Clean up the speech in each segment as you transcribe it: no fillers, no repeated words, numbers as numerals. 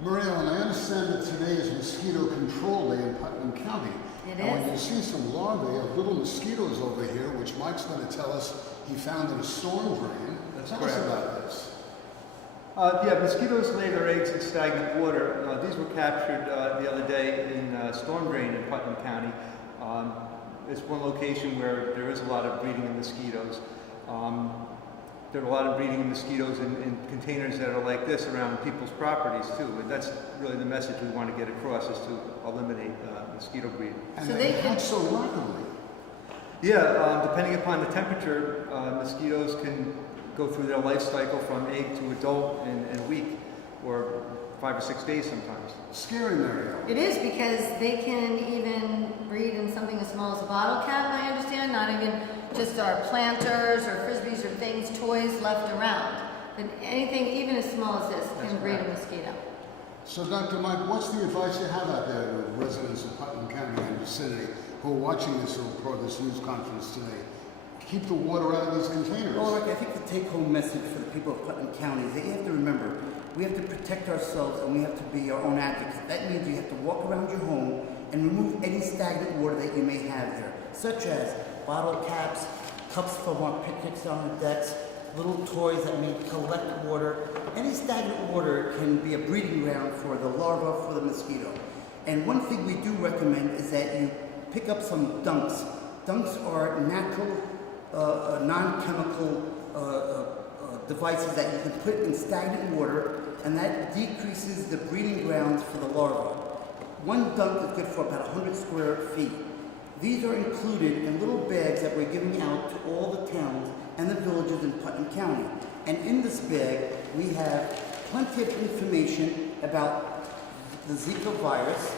Maria, and I understand that today is Mosquito Control Day in Putnam County. It and is. when you see some larvae of little mosquitoes over here, which Mike's going to tell us he found in a storm drain, tell us about this. Yeah, mosquitoes lay their eggs in stagnant water. These were captured the other day in a storm drain in Putnam County. It's one location where there is a lot of breeding of mosquitoes. There are a lot of breeding of mosquitoes in containers that are like this around people's properties too. And that's really the message we want to get across, is to eliminate mosquito breeding. And So they they hatch so rapidly. Yeah, depending upon the temperature, mosquitoes can go through their life cycle from egg to adult in a week, or 5 or 6 days sometimes. Scary, Maria. It is, because they can even breed in something as small as a bottle cap, I understand, not even just our planters or frisbees or things, toys left around. But anything even as small as this can breed a mosquito. So, Dr. Mike, what's the advice you have out there to residents of Putnam County and vicinity who are watching this news conference today? Keep the water out of these containers. Well, Rick, I think the take-home message for the people of Putnam County is that you have to remember, we have to protect ourselves and we have to be our own advocates. That means you have to walk around your home and remove any stagnant water that you may have there, such as bottle caps, cups from our picnics on the decks, little toys that may collect water. Any stagnant water can be a breeding ground for the larva, for the mosquito. And one thing we do recommend is that you pick up some dunks. Dunks are natural, non-chemical devices that you can put in stagnant water, and that decreases the breeding grounds for the larva. One dunk is good for about 100 square feet. These are included in little bags that we're giving out to all the towns and the villages in Putnam County. And in this bag, we have plenty of information about the Zika virus,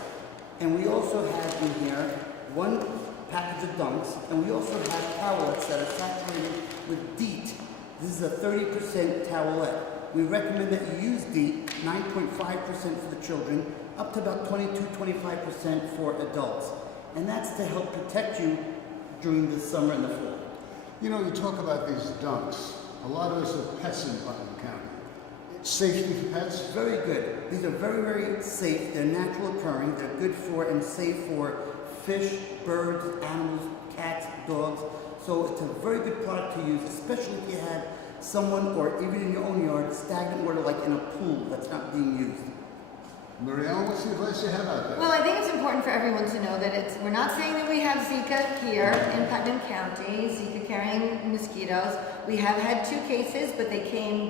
and we also have in here one package of dunks, and we also have towelettes that are saturated with DEET. This is a 30% towelette. We recommend that you use DEET, 9.5% for the children, up to about 22-25% for adults. And that's to help protect you during the summer and the fall. You know, you talk about these dunks. A lot of us have pets in Putnam County. Safety for pets? Very good. These are very, very safe. They're natural occurring. They're good for and safe for fish, birds, animals, cats, dogs. So it's a very good product to use, especially if you have someone, or even in your own yard, stagnant water like in a pool that's not being used. Marielle, what's the advice you have out there? Well, I think it's important for everyone to know that we're not saying that we have Zika here in Putnam County, Zika carrying mosquitoes. We have had 2 cases, but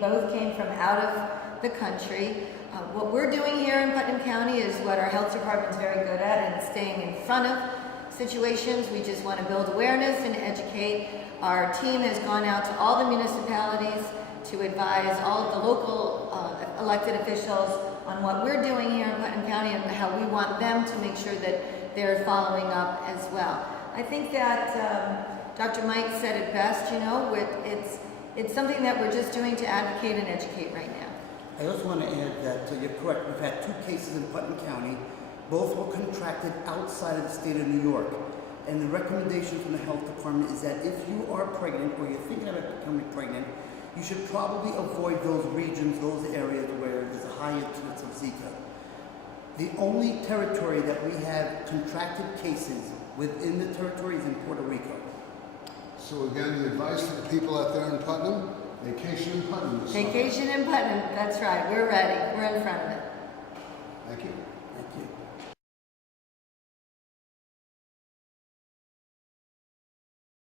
both came from out of the country. What we're doing here in Putnam County is what our health department is very good at, and staying in front of situations. We just want to build awareness and educate. Our team has gone out to all the municipalities to advise all of the local elected officials on what we're doing here in Putnam County and how we want them to make sure that they're following up as well. I think that Dr. Mike said it best, you know, it's something that we're just doing to advocate and educate right now. I also want to add that you're correct. We've had 2 cases in Putnam County. Both were contracted outside of the state of New York. And the recommendation from the health department is that if you are pregnant or you're thinking about becoming pregnant, you should probably avoid those regions, those areas where there's a high incidence of Zika. The only territory that we have contracted cases within the territory is in Puerto Rico. So again, the advice for the people out there in Putnam, vacation in Putnam this summer. Vacation in Putnam, that's right. We're ready. We're in front of it. Thank you. Thank you.